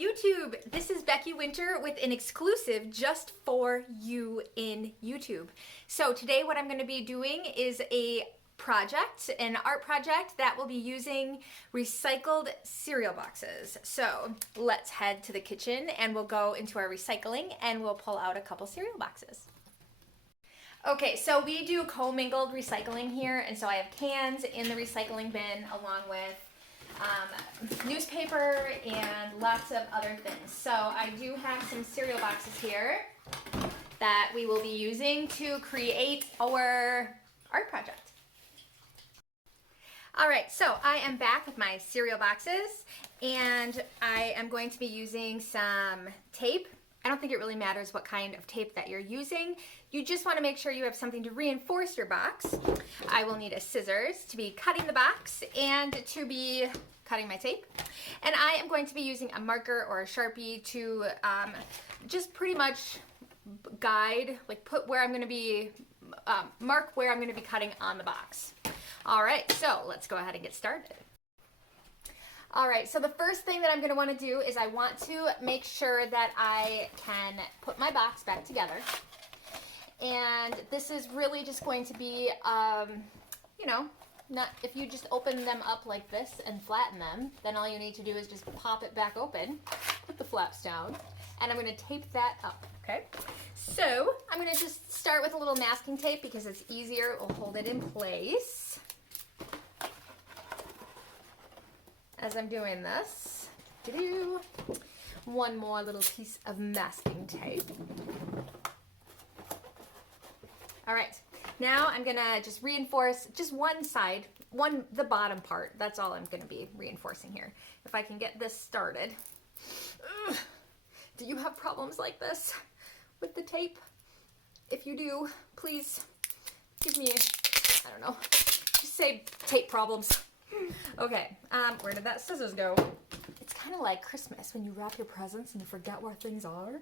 YouTube, this is Becky Winter with an exclusive just for you in YouTube. So today what I'm going to be doing is a project, an art project that will be using recycled cereal boxes. So let's head to the kitchen and we'll go into our recycling and we'll pull out a couple cereal boxes. Okay, so we do commingled recycling here, and so I have cans in the recycling bin along with newspaper and lots of other things. So I do have some cereal boxes here that we will be using to create our art project. All right, so I am back with my cereal boxes and I am going to be using some tape. I don't think it really matters what kind of tape that you're using. You just want to make sure you have something to reinforce your box. I will need a scissors to be cutting the box and to be cutting my tape. And I am going to be using a marker or a Sharpie to just pretty much guide, like put where I'm going to be, mark where I'm going to be cutting on the box. All right, so let's go ahead and get started. All right, so the first thing that I'm going to want to do is I want to make sure that I can put my box back together. And this is really just going to be, you know, not if you just open them up like this and flatten them, then all you need to do is just pop it back open, put the flaps down, and I'm going to tape that up, okay? So I'm going to just start with a little masking tape because it's easier. It will hold it in place. As I'm doing this, one more little piece of masking tape. All right, now I'm gonna just reinforce just one side, the bottom part. That's all I'm gonna be reinforcing here. If I can get this started. Ugh. Do you have problems like this with the tape? If you do, please give me, I don't know, just say tape problems. Okay, where did that scissors go? It's kind of like Christmas when you wrap your presents and you forget where things are.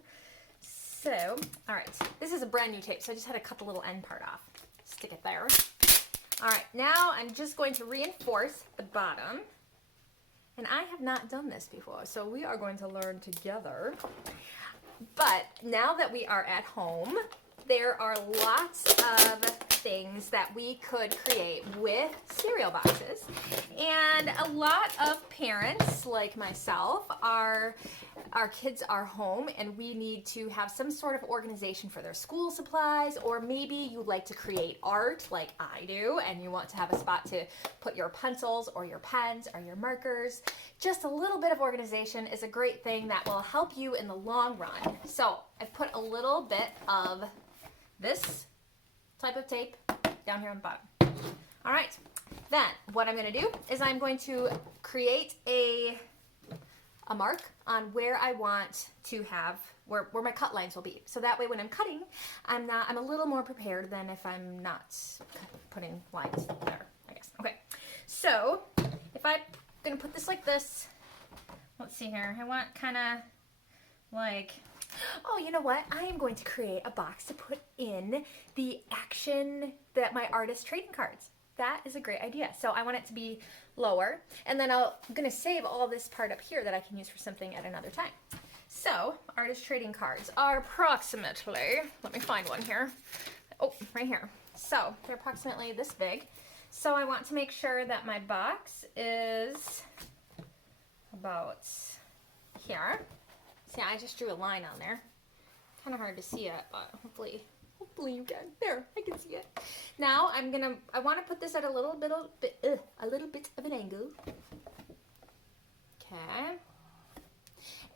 So, all right, this is a brand new tape, so I just had to cut the little end part off. Stick it there. All right, now I'm just going to reinforce the bottom. And I have not done this before, so we are going to learn together. But now that we are at home, there are lots of things that we could create with cereal boxes. And a lot of parents, like myself, our kids are home and we need to have some sort of organization for their school supplies, or maybe you like to create art like I do and you want to have a spot to put your pencils or your pens or your markers. Just a little bit of organization is a great thing that will help you in the long run. So I put a little bit of this type of tape down here on the bottom. All right, then what I'm going to do is I'm going to create a mark on where I want to have, where my cut lines will be. So that way when I'm cutting, I'm a little more prepared than if I'm not putting lines there, I guess. Okay, so if I'm going to put this like this, let's see here, I want kind of like, oh, you know what? I am going to create a box to put in the action that my artist trading cards. That is a great idea. So I want it to be lower, and then I'm going to save all this part up here that I can use for something at another time. So artist trading cards are approximately, let me find one here. Oh, right here. So they're approximately this big. So I want to make sure that my box is about here. See, I just drew a line on there. Kind of hard to see it, but hopefully you can. There, I can see it. Now I want to put this at a little bit of an angle. Okay.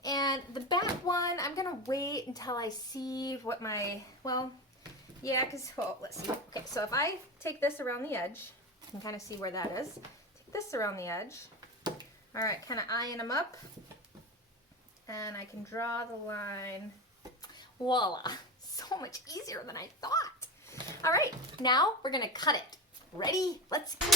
And the back one, I'm gonna wait until I see what my, well, yeah, let's see. Okay, so if I take this around the edge, you can kind of see where that is. Take this around the edge. All right, kind of eyeing them up. And I can draw the line. Voila, so much easier than I thought. All right, now we're gonna cut it. Ready? Let's go.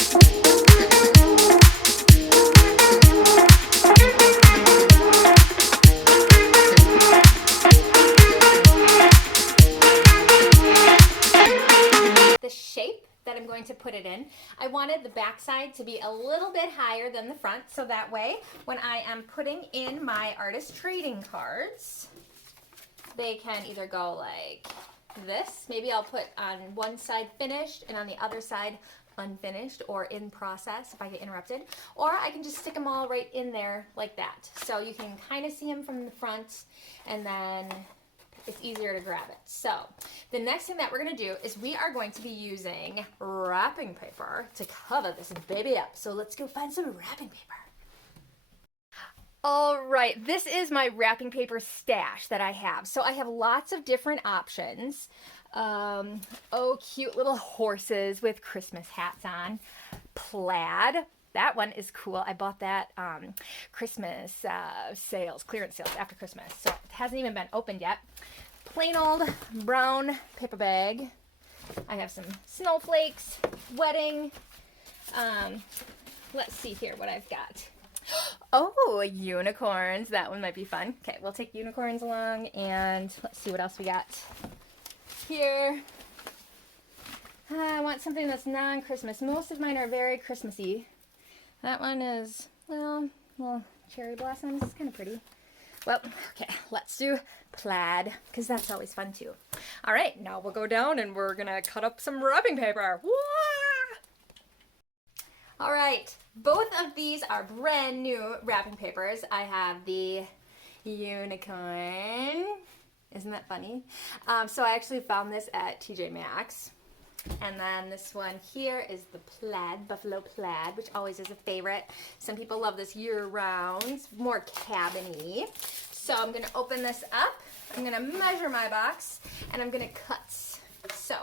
The shape that I'm going going to put it in. I wanted the back side to be a little bit higher than the front, so that way when I am putting in my artist trading cards, they can either go like this. Maybe I'll put on one side finished and on the other side unfinished or in process if I get interrupted, or I can just stick them all right in there like that. So you can kind of see them from the front, and then it's easier to grab it. So the next thing that we're gonna do is we are going to be using wrapping paper to cover this baby up. So let's go find some wrapping paper. All right, this is my wrapping paper stash that I have. So I have lots of different options. Oh, cute little horses with Christmas hats on. Plaid. That one is cool. I bought that Christmas sales, clearance sales after Christmas. So it hasn't even been opened yet. Plain old brown paper bag. I have some snowflakes, wedding. Let's see here what I've got. Oh, unicorns. That one might be fun. Okay, we'll take unicorns along, and let's see what else we got here. I want something that's non-Christmas. Most of mine are very Christmassy. That one is, well, cherry blossoms. It's kind of pretty. Well, okay, let's do plaid, because that's always fun too. All right, now we'll go down and we're gonna cut up some wrapping paper. Wah! All right, both of these are brand new wrapping papers. I have the unicorn. Isn't that funny? So I actually found this at TJ Maxx. And then this one here is the plaid, buffalo plaid, which always is a favorite. Some people love this year-round. It's more cabin-y. So I'm going to open this up. I'm going to measure my box, and I'm going to cut. So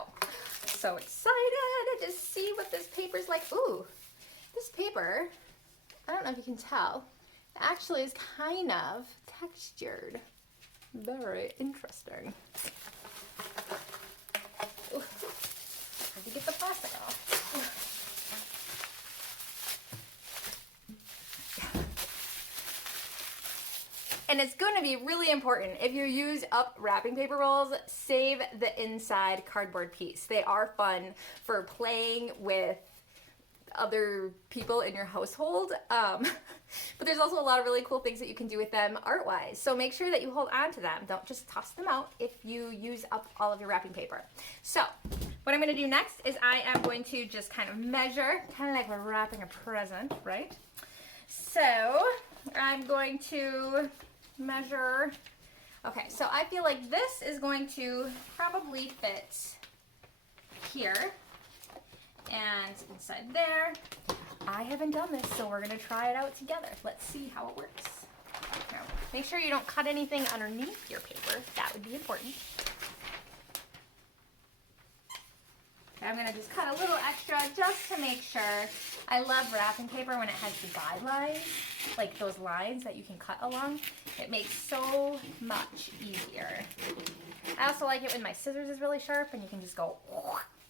excited to see what this paper's like. Ooh, this paper, I don't know if you can tell, actually is kind of textured. Very interesting. Ooh, hard to get the plastic off. And it's going to be really important, if you use up wrapping paper rolls, save the inside cardboard piece. They are fun for playing with other people in your household, but there's also a lot of really cool things that you can do with them art-wise. So make sure that you hold on to them. Don't just toss them out if you use up all of your wrapping paper. So what I'm going to do next is I am going to just kind of measure, kind of like we're wrapping a present, right? So I'm going to measure. Okay, so I feel like this is going to probably fit here. And inside there. I haven't done this, so we're going to try it out together. Let's see how it works. Now, make sure you don't cut anything underneath your paper. That would be important. Okay, I'm going to just cut a little extra just to make sure. I love wrapping paper when it has the guidelines, like those lines that you can cut along. It makes so much easier. I also like it when my scissors is really sharp and you can just go,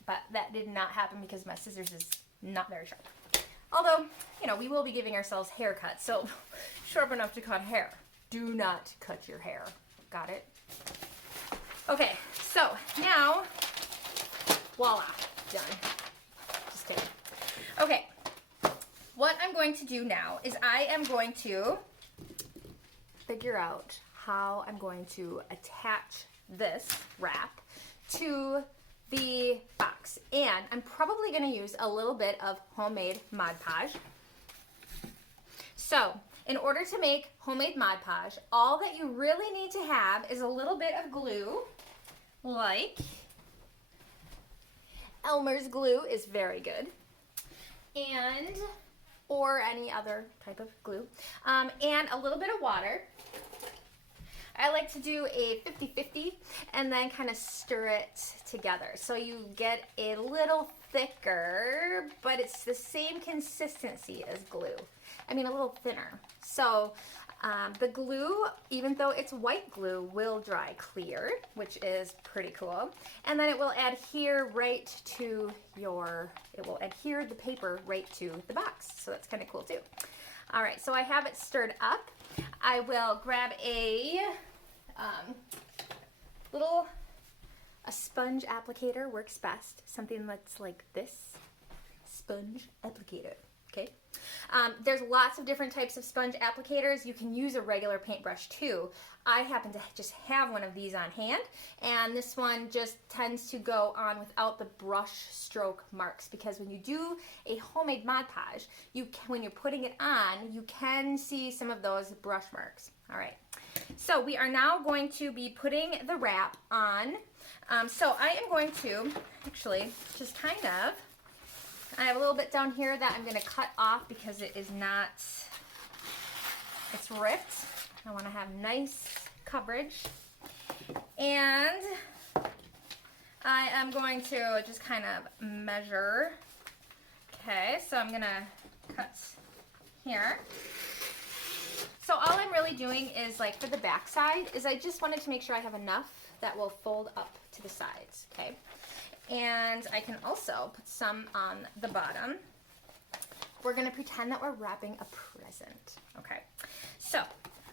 but that did not happen because my scissors is not very sharp. Although, you know, we will be giving ourselves haircuts, so sharp enough to cut hair. Do not cut your hair. Got it? Okay, so now, voila, done. Just kidding. Okay, what I'm going to do now is I am going to figure out how I'm going to attach this wrap to the box, and I'm probably going to use a little bit of homemade Mod Podge. So in order to make homemade Mod Podge, all that you really need to have is a little bit of glue, like Elmer's glue is very good, and or any other type of glue, and a little bit of water. I like to do a 50-50 and then kind of stir it together. So you get a little thicker, but it's the same consistency as glue. I mean, a little thinner. So the glue, even though it's white glue, will dry clear, which is pretty cool. And then it will adhere right to it will adhere the paper right to the box. So that's kind of cool too. All right, so I have it stirred up. I will grab a sponge applicator, works best. Something that's like this. sponge applicator. Okay. There's lots of different types of sponge applicators. You can use a regular paintbrush too. I happen to just have one of these on hand, and this one just tends to go on without the brush stroke marks, because when you do a homemade Mod Podge, when you're putting it on, you can see some of those brush marks. All right. So we are now going to be putting the wrap on. So I am going to actually just kind of, I have a little bit down here that I'm going to cut off because it is not, it's ripped. I want to have nice coverage. And I am going to just kind of measure. Okay, so I'm going to cut here. So all I'm really doing is, like, for the back side, is I just wanted to make sure I have enough that will fold up to the sides, okay? And I can also put some on the bottom. We're going to pretend that we're wrapping a present, okay? So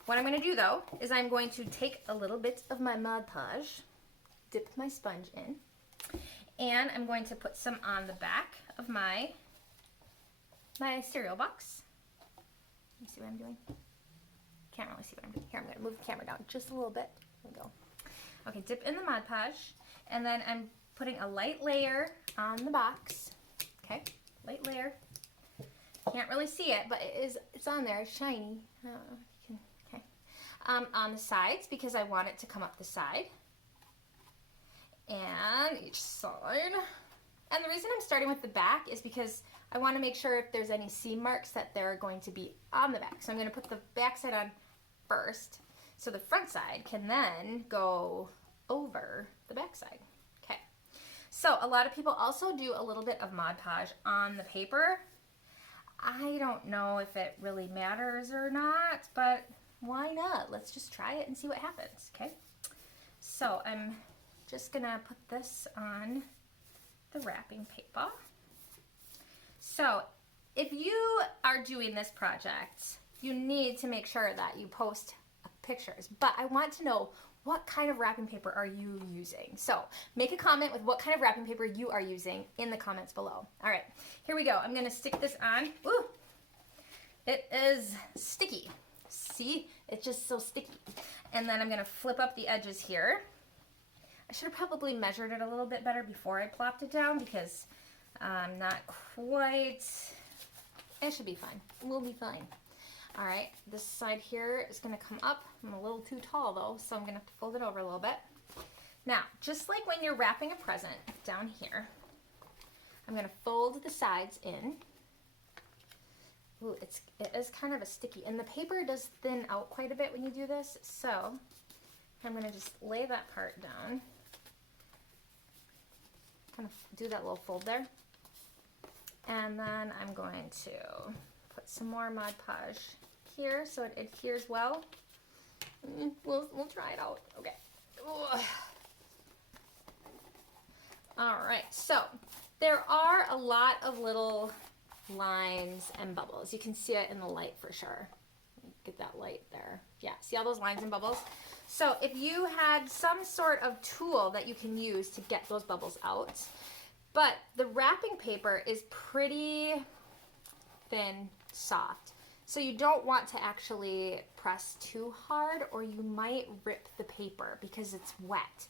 what I'm going to do, though, is I'm going to take a little bit of my Mod Podge, dip my sponge in, and I'm going to put some on the back of my cereal box. You see what I'm doing? Can't really see what I'm doing. Here, I'm going to move the camera down just a little bit. There we go. Okay, dip in the Mod Podge, and then I'm putting a light layer on the box. Okay, light layer. Can't really see it, but it's on there. It's shiny. I don't know if you can. Okay. On the sides, because I want it to come up the side, and each side. And the reason I'm starting with the back is because I want to make sure if there's any seam marks that they're going to be on the back. So I'm going to put the back side on first, so the front side can then go over the back side. Okay. So a lot of people also do a little bit of Mod Podge on the paper. I don't know if it really matters or not, but why not? Let's just try it and see what happens, okay? So I'm just going to put this on the wrapping paper. So if you are doing this project, you need to make sure that you post pictures, but I want to know, what kind of wrapping paper are you using? So make a comment with what kind of wrapping paper you are using in the comments below. All right, here we go. I'm going to stick this on. Ooh, it is sticky. See, it's just so sticky. And then I'm going to flip up the edges here. I should have probably measured it a little bit better before I plopped it down, because I'm not quite, it should be fine. We'll be fine. All right, this side here is going to come up. I'm a little too tall though, so I'm going to have to fold it over a little bit. Now, just like when you're wrapping a present down here, I'm going to fold the sides in. Ooh, it is kind of a sticky, and the paper does thin out quite a bit when you do this, so I'm going to just lay that part down. Kind of do that little fold there. And then I'm going to put some more Mod Podge here so it adheres well. We'll try it out. Okay. Ugh. All right, so there are a lot of little lines and bubbles. You can see it in the light for sure. Get that light there. Yeah, see all those lines and bubbles? So if you had some sort of tool that you can use to get those bubbles out, but the wrapping paper is pretty thin, soft, so you don't want to actually press too hard or you might rip the paper because it's wet.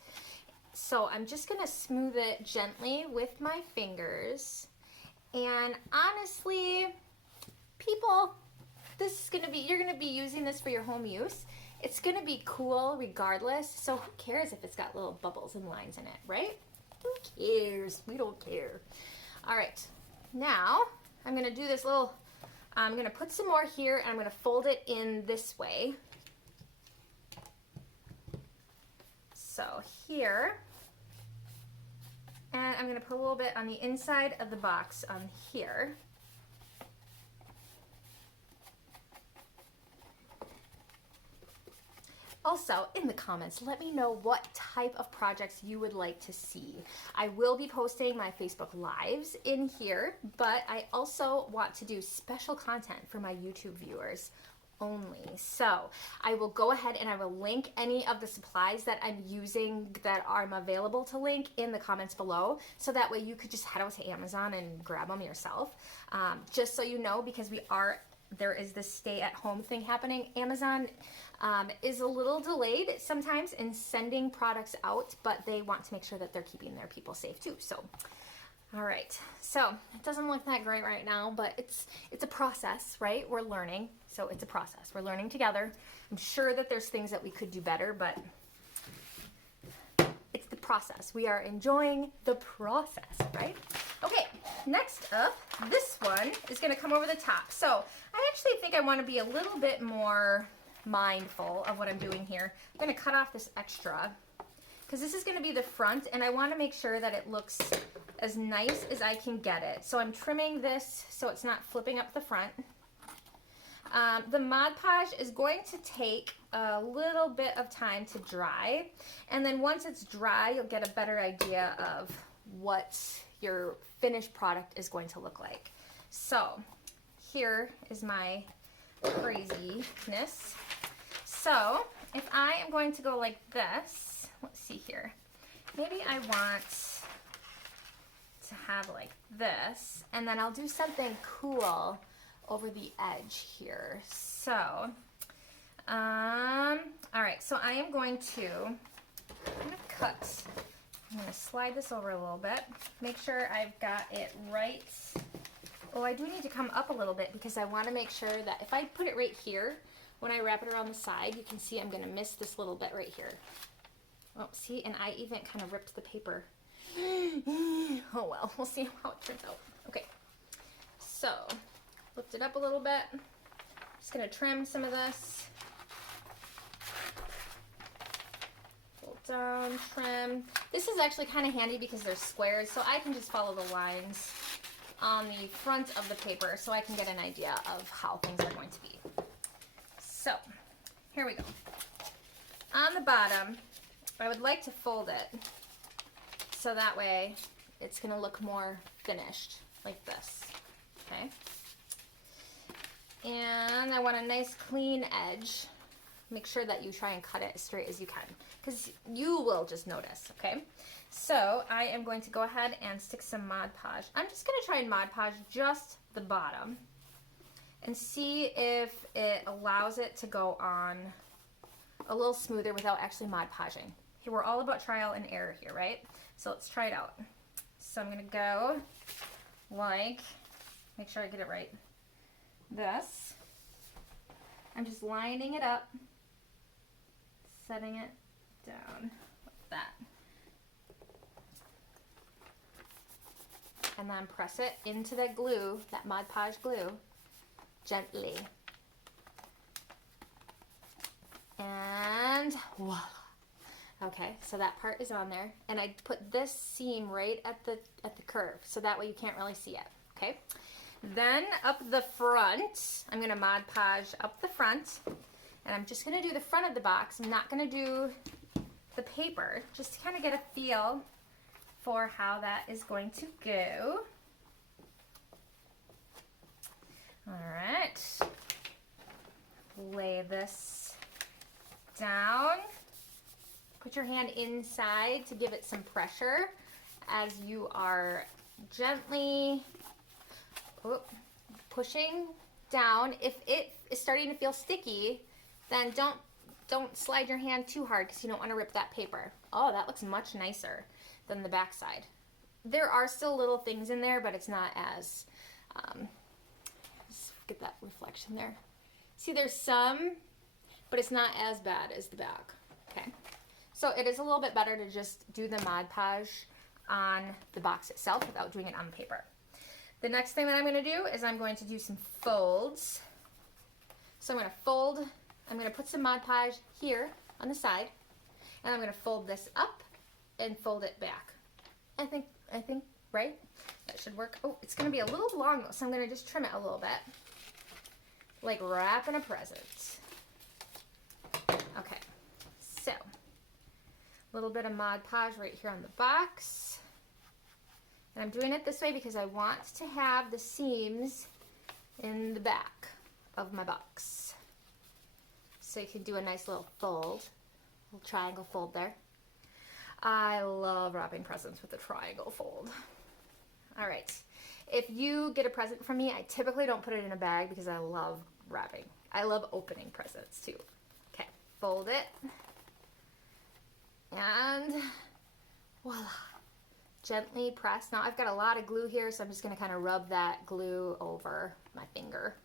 So I'm just going to smooth it gently with my fingers. And honestly, people, this is going to be, you're going to be using this for your home use. It's going to be cool regardless. So who cares if it's got little bubbles and lines in it, right? Who cares? We don't care. All right. Now I'm going to do this little, I'm going to put some more here and I'm going to fold it in this way. So here, and I'm going to put a little bit on the inside of the box on here. Also, in the comments, let me know what type of projects you would like to see. I will be posting my Facebook Lives in here, but I also want to do special content for my YouTube viewers only. So I will go ahead and I will link any of the supplies that I'm using that are available to link in the comments below. So that way you could just head out to Amazon and grab them yourself. Just so you know, because there is this stay-at-home thing happening. Amazon is a little delayed sometimes in sending products out, but they want to make sure that they're keeping their people safe too. So, all right. So it doesn't look that great right now, but it's a process, right? We're learning, so it's a process. We're learning together. I'm sure that there's things that we could do better, but it's the process. We are enjoying the process, right? Okay, next up, this one is going to come over the top. So I actually think I want to be a little bit more mindful of what I'm doing here. I'm going to cut off this extra because this is going to be the front, and I want to make sure that it looks as nice as I can get it. So I'm trimming this so it's not flipping up the front. The Mod Podge is going to take a little bit of time to dry, and then once it's dry, you'll get a better idea of what your finished product is going to look like. So here is my craziness. So if I am going to go like this, let's see here, maybe I want to have like this, and then I'll do something cool over the edge here. So all right, so I am going to cut. I'm going to slide this over a little bit, make sure I've got it right. Oh, I do need to come up a little bit because I want to make sure that if I put it right here, when I wrap it around the side, you can see I'm going to miss this little bit right here. Oh, see, and I even kind of ripped the paper. Oh well, we'll see how it turns out. Okay, so lift it up a little bit. Just going to trim some of this. Pull down, trim. This is actually kind of handy because they're squares, so I can just follow the lines on the front of the paper so I can get an idea of how things are going to be. So, here we go. On the bottom, I would like to fold it so that way it's going to look more finished, like this, okay? And I want a nice clean edge. Make sure that you try and cut it as straight as you can, because you will just notice, okay? So I am going to go ahead and stick some Mod Podge. I'm just going to try and Mod Podge just the bottom and see if it allows it to go on a little smoother without actually Mod Podging. Okay, we're all about trial and error here, right? So let's try it out. So I'm going to go like, make sure I get it right, this. I'm just lining it up, setting it down like that. And then press it into that glue, that Mod Podge glue, gently. And voila. Okay, so that part is on there, and I put this seam right at the curve, so that way you can't really see it. Okay. Then up the front, I'm gonna Mod Podge up the front, and I'm just gonna do the front of the box. I'm not gonna do the paper, just to kind of get a feel for how that is going to go. All right, lay this down. Put your hand inside to give it some pressure as you are gently pushing down. If it is starting to feel sticky, then don't slide your hand too hard because you don't want to rip that paper. Oh, that looks much nicer than the back side. There are still little things in there, but it's not as, let's get that reflection there. See, there's some, but it's not as bad as the back, okay? So it is a little bit better to just do the Mod Podge on the box itself without doing it on the paper. The next thing that I'm going to do is I'm going to do some folds. So I'm going to fold, I'm going to put some Mod Podge here on the side, and I'm going to fold this up and fold it back. I think, right? That should work. Oh, it's going to be a little long though, so I'm going to just trim it a little bit. Like wrapping a present. Okay, so a little bit of Mod Podge right here on the box. And I'm doing it this way because I want to have the seams in the back of my box. so you can do a nice little fold, little triangle fold there. I love wrapping presents with a triangle fold. All right, if you get a present from me, I typically don't put it in a bag because I love wrapping. I love opening presents too. Okay, fold it, and voila. Gently press. Now I've got a lot of glue here, so I'm just going to kind of rub that glue over my finger.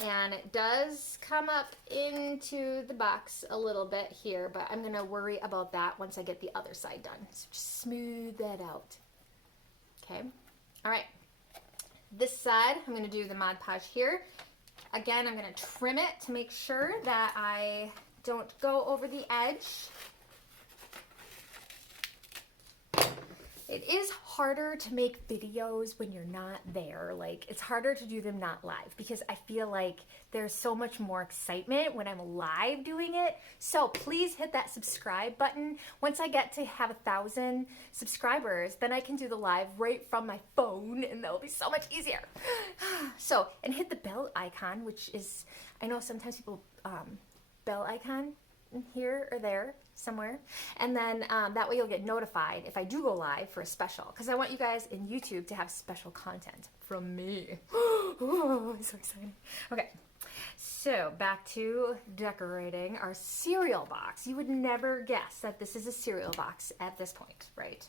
And it does come up into the box a little bit here, but I'm going to worry about that once I get the other side done. So just smooth that out. Okay. All right. This side, I'm going to do the Mod Podge here. Again, I'm going to trim it to make sure that I don't go over the edge. It is harder to make videos when you're not there. Like, it's harder to do them not live because I feel like there's so much more excitement when I'm live doing it. So please hit that subscribe button. Once I get to have 1,000 subscribers, then I can do the live right from my phone and that will be so much easier. So, and hit the bell icon, which is, I know sometimes people, bell icon here or there somewhere, and then that way you'll get notified if I do go live for a special, because I want you guys in YouTube to have special content from me. Oh, so exciting. Okay, so back to decorating our cereal box. You would never guess that this is a cereal box at this point, right?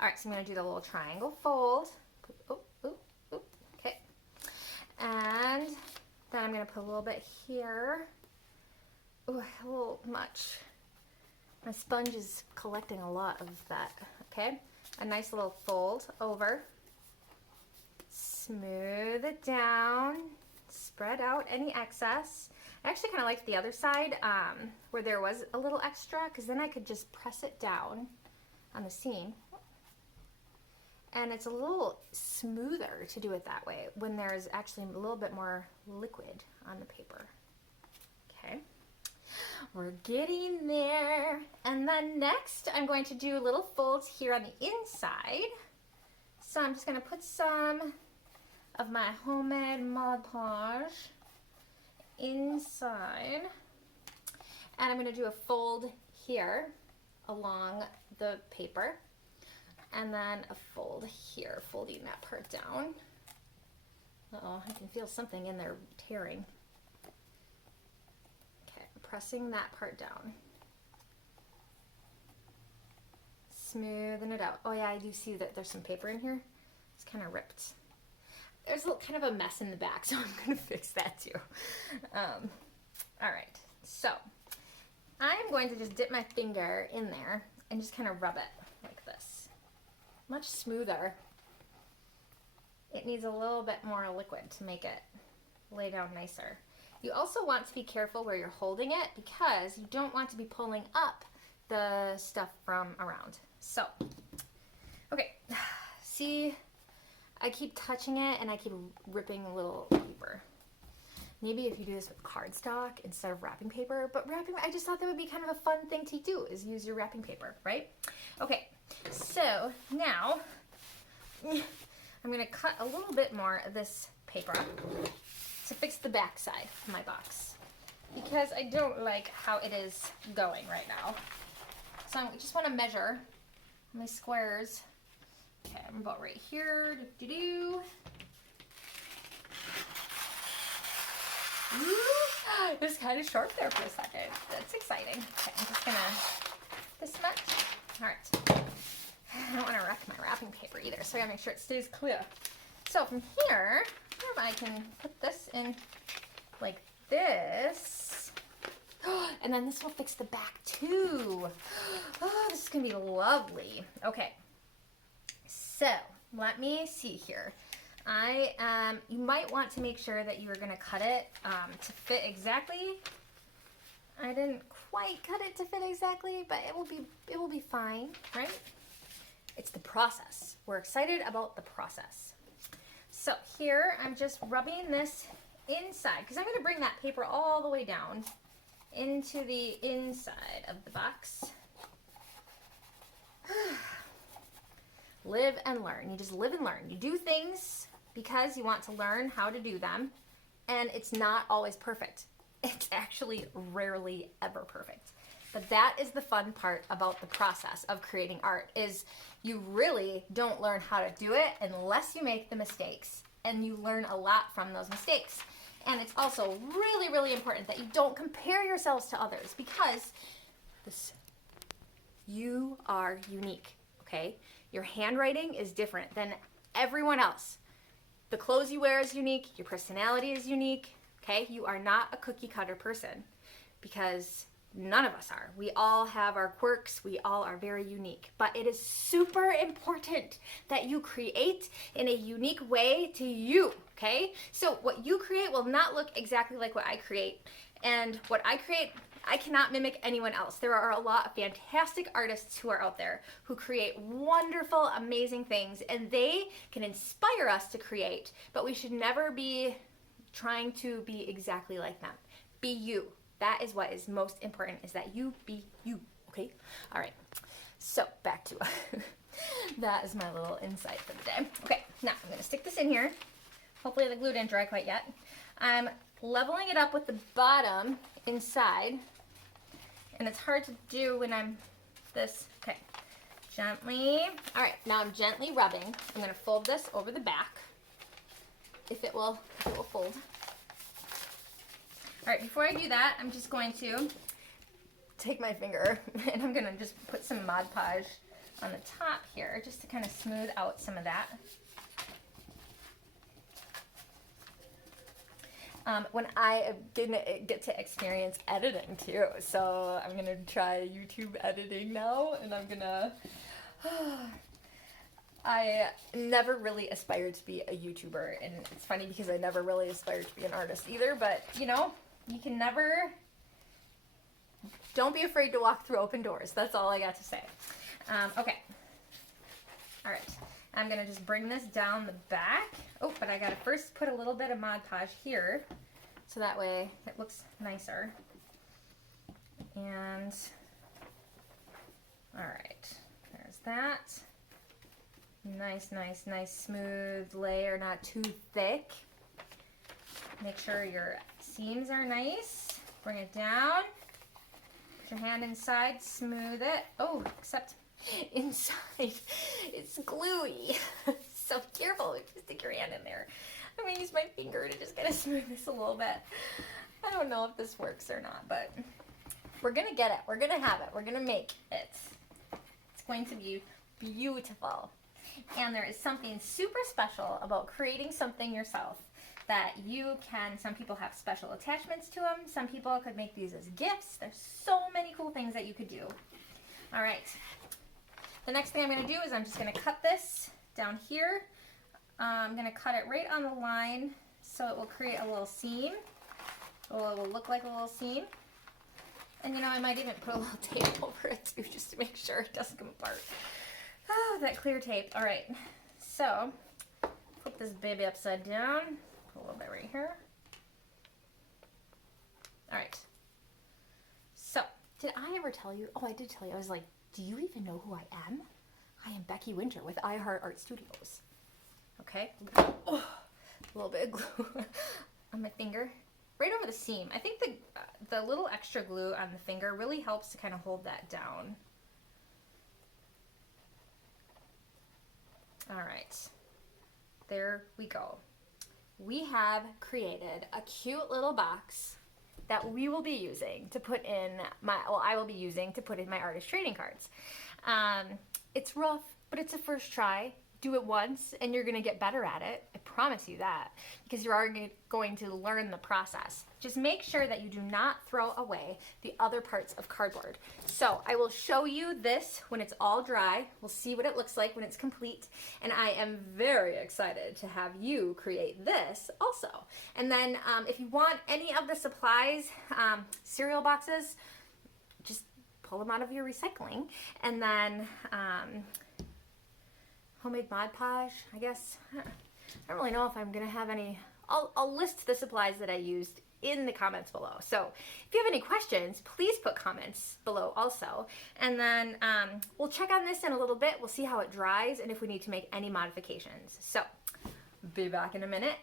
All right, so I'm going to do the little triangle fold. Okay, and then I'm going to put a little bit here. Oh, a little much. My sponge is collecting a lot of that. Okay, a nice little fold over. Smooth it down. Spread out any excess. I actually kind of liked the other side where there was a little extra, because then I could just press it down on the seam. And it's a little smoother to do it that way when there's actually a little bit more liquid on the paper. Okay. We're getting there. And then next I'm going to do little folds here on the inside. So I'm just going to put some of my homemade Mod Podge inside. And I'm going to do a fold here along the paper. And then a fold here, folding that part down. Uh-oh, I can feel something in there tearing. Pressing that part down. Smoothing it out. Oh yeah, I do see that there's some paper in here. It's kind of ripped. There's a little, kind of a mess in the back, so I'm going to fix that too. All right, so I'm going to just dip my finger in there and just kind of rub it like this. Much smoother. It needs a little bit more liquid to make it lay down nicer. You also want to be careful where you're holding it because you don't want to be pulling up the stuff from around. So, okay, see, I keep touching it and I keep ripping a little paper. Maybe if you do this with cardstock instead of wrapping paper, but wrapping, I just thought that would be kind of a fun thing to do, is use your wrapping paper, right? Okay, so now I'm gonna cut a little bit more of this paper to fix the back side of my box because I don't like how it is going right now. So I just want to measure my squares. Okay, I'm about right here. Ooh, it was kind of sharp there for a second. That's exciting. Okay, I'm just gonna this much. All right. I don't want to wreck my wrapping paper either, so I gotta make sure it stays clear. So from here, I can put this in like this. And then this will fix the back too. Oh, this is gonna be lovely. Okay, so let me see here. You might want to make sure that you are gonna cut it to fit exactly. I didn't quite cut it to fit exactly, but it will be fine, right? It's the process. We're excited about the process. So here I'm just rubbing this inside because I'm going to bring that paper all the way down into the inside of the box. Live and learn. You just live and learn. You do things because you want to learn how to do them, and it's not always perfect. It's actually rarely ever perfect. But that is the fun part about the process of creating art, is you really don't learn how to do it unless you make the mistakes, and you learn a lot from those mistakes. And it's also really, really important that you don't compare yourselves to others, because you are unique, okay? Your handwriting is different than everyone else. The clothes you wear is unique, your personality is unique, okay? You are not a cookie cutter person, because none of us are. We all have our quirks. We all are very unique. But it is super important that you create in a unique way to you, okay? So what you create will not look exactly like what I create. And what I create, I cannot mimic anyone else. There are a lot of fantastic artists who are out there who create wonderful, amazing things, and they can inspire us to create, but we should never be trying to be exactly like them. Be you. That is what is most important, is that you be you, okay? All right, so back to that is my little insight for the day. Okay, now I'm gonna stick this in here. Hopefully the glue didn't dry quite yet. I'm leveling it up with the bottom inside, and it's hard to do when I'm this, okay. Gently, all right, now I'm gently rubbing. I'm gonna fold this over the back, if it will fold. All right, before I do that, I'm just going to take my finger and I'm gonna just put some Mod Podge on the top here, just to kind of smooth out some of that. When I didn't get to experience editing too, so I'm gonna try YouTube editing now, and I'm gonna, I never really aspired to be a YouTuber, and it's funny because I never really aspired to be an artist either, but you know, you can never, don't be afraid to walk through open doors. That's all I got to say. Okay. All right. I'm going to just bring this down the back. Oh, but I got to first put a little bit of Mod Podge here, so that way it looks nicer. And, all right. There's that. Nice, nice, nice smooth layer, not too thick. Make sure your seams are nice. Bring it down. Put your hand inside, smooth it. Oh, except inside it's gluey. So careful, just stick your hand in there. I'm gonna use my finger to just kind of smooth this a little bit. I don't know if this works or not, but we're gonna get it. We're gonna have it. We're gonna make it. It's going to be beautiful. And there is something super special about creating something yourself that you can, some people have special attachments to them. Some people could make these as gifts. There's so many cool things that you could do. All right. The next thing I'm going to do is I'm just going to cut this down here. I'm going to cut it right on the line so it will create a little seam. Or it will look like a little seam. And you know, I might even put a little tape over it too, just to make sure it doesn't come apart. Oh, that clear tape. All right. So, flip this baby upside down. Put a little bit right here. All right. So, did I ever tell you? Oh, I did tell you. I was like, do you even know who I am? I am Becky Winter with iHeart Art Studios. Okay. Oh, a little bit of glue on my finger. Right over the seam. I think the little extra glue on the finger really helps to kind of hold that down. All right. There we go. We have created a cute little box that we will be using to put in my, well, I will be using to put in my artist trading cards. It's rough, but it's a first try. Do it once and you're gonna get better at it. I promise you that, because you're already going to learn the process. Just make sure that you do not throw away the other parts of cardboard. So I will show you this when it's all dry. We'll see what it looks like when it's complete. And I am very excited to have you create this also. And then if you want any of the supplies, cereal boxes, just pull them out of your recycling. And then homemade Mod Podge, I guess. I don't really know if I'm gonna have any. I'll list the supplies that I used in the comments below. So if you have any questions, please put comments below also. And then we'll check on this in a little bit. We'll see how it dries and if we need to make any modifications. So be back in a minute.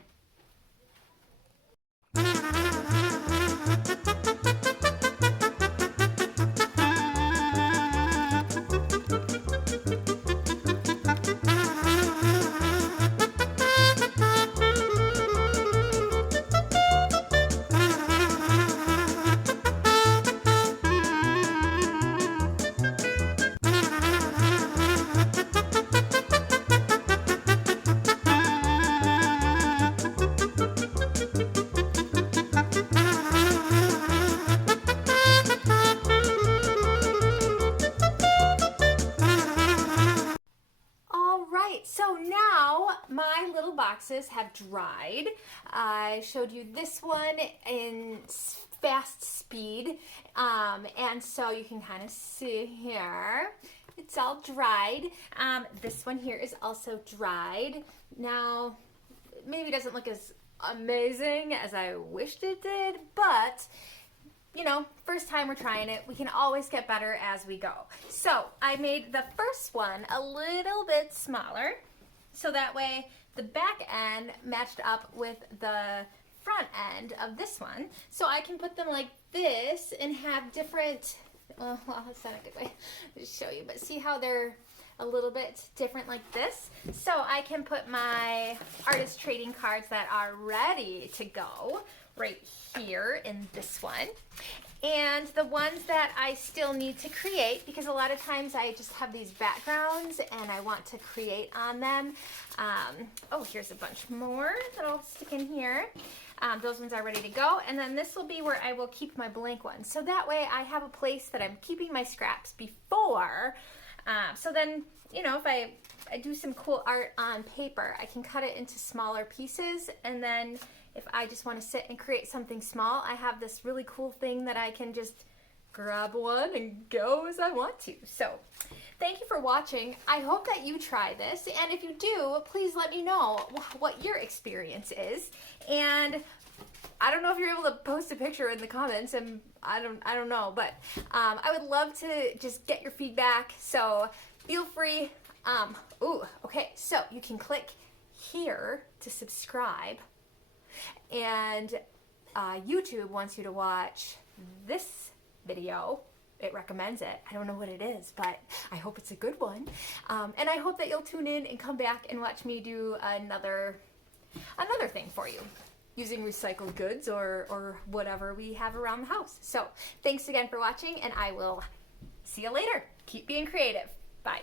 little boxes have dried. I showed you this one in fast speed, and so you can kind of see here. It's all dried. This one here is also dried. Now, it maybe doesn't look as amazing as I wished it did, but you know, first time we're trying it, we can always get better as we go. So I made the first one a little bit smaller, so that way the back end matched up with the front end of this one. So I can put them like this and have different, well, that's not a good way to show you, but see how they're a little bit different like this? So I can put my artist trading cards that are ready to go right here in this one. And the ones that I still need to create, because a lot of times I just have these backgrounds and I want to create on them. Oh, here's a bunch more that I'll stick in here. Those ones are ready to go. And then this will be where I will keep my blank ones. So that way I have a place that I'm keeping my scraps before. So then, you know, if I do some cool art on paper, I can cut it into smaller pieces, and then if I just want to sit and create something small, I have this really cool thing that I can just grab one and go as I want to. So thank you for watching. I hope that you try this, and if you do, please let me know what your experience is. And I don't know if you're able to post a picture in the comments, and I don't know, but I would love to just get your feedback, so feel free. Ooh, okay, so you can click here to subscribe, and YouTube wants you to watch this video. It recommends it. I don't know what it is, but I hope it's a good one. And I hope that you'll tune in and come back and watch me do another thing for you using recycled goods or whatever we have around the house. So thanks again for watching, and I will see you later. Keep being creative. Bye.